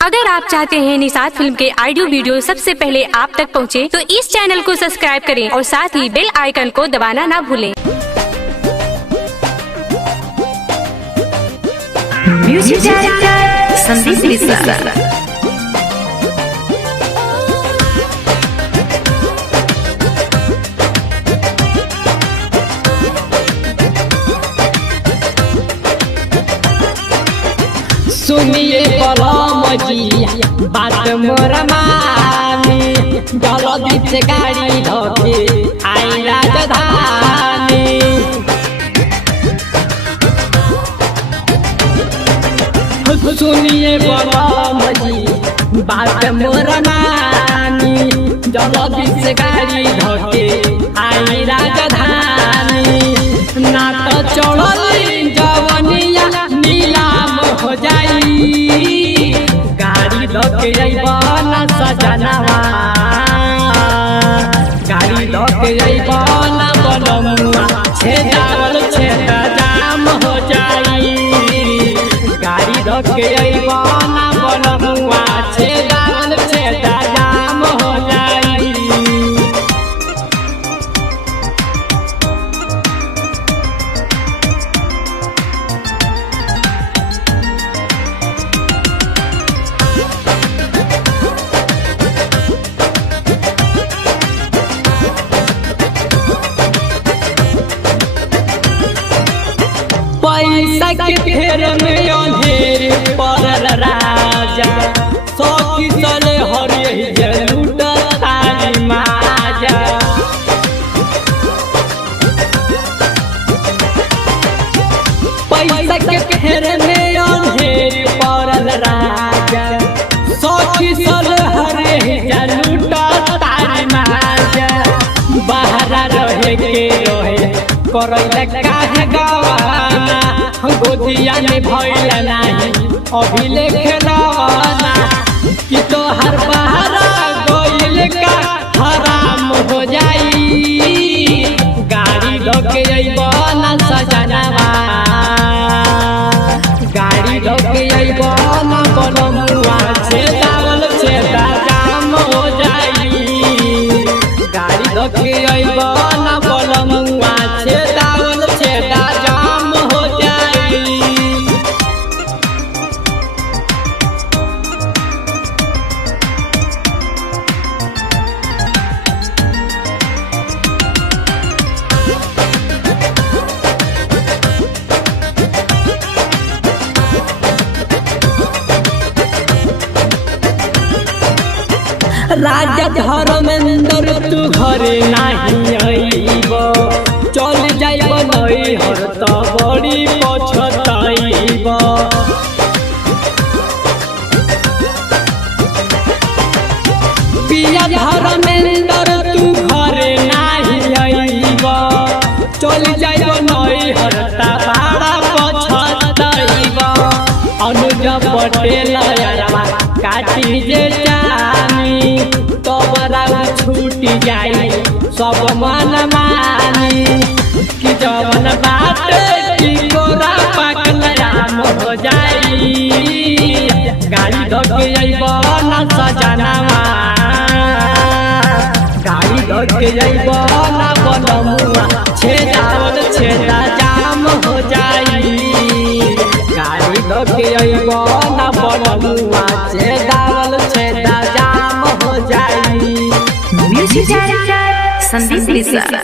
अगर आप चाहते हैं निषाद फिल्म के ऑडियो वीडियो सबसे पहले आप तक पहुंचे, तो इस चैनल को सब्सक्राइब करें और साथ ही बेल आइकन को दबाना ना भूलें। Music director Sandeep Mishra. सुनिए बलम जी बात मोर मानी, जल्दी से गाड़ी धोके आई राजधानी। सुनिए बलम जी बात मोर मानी, जल्दी से गाड़ी धोके आई राजधानी। ना तो चढ़ली जवनिया नीलाम हो जाई, गाड़ी धोके अइबना सजनवा, गाड़ी धोके अइबना बनमुआ, छेदावल छेदा जाम हो जाई। गाड़ी धोके अइबना बनमुआ, छेदावल छेदा जाम हो जाई। पैसा के फेर में अंधेर पड़ल राजा, सौखी चले हरिये जलूट थारी माजा। पैसा के फेर में अंधेर पड़ल राजा, सौखी चले हरिये जलूट थारी माजा। बाहर रहे के रहे करैला काहे गवाना, गोदिया में भइल नाही अभी लेखलवाना। कि तोहर बहारा गइल का हराम हो जाई, गाड़ी धोके अइबना सजनवा, गाड़ी धोके अइबना बनमुआ, छेदावल छेदा जाम हो जाई। गाड़ी धोके अइबना बनमुआ, छेदावल छेदा जाम हो जाई। राजा धर्मेंद्र तू घरे नहीं आईब, चल जाइब नहीं हर तो बड़ी पछताइब। पिया धर्मेंद्र तू घरे नहीं आईब, चल जाइब नहीं हर तो बड़ा पछताइब। अनुज पटेल यारवा काटी जे जानी, तोबरा छूट जाई सब मन मानी। कि जवन बात की गोरा पाकल राम हो जाई, गाड़ी धोके अइबना सजनवा, गाड़ी धोके अइबना बनमुआ, छेदावल छेदा जाम हो जाई। गाड़ी धोके अइबना बनमुआ, छेदावल छेदा जाम हो जाई। Music director Sandeep Mishra.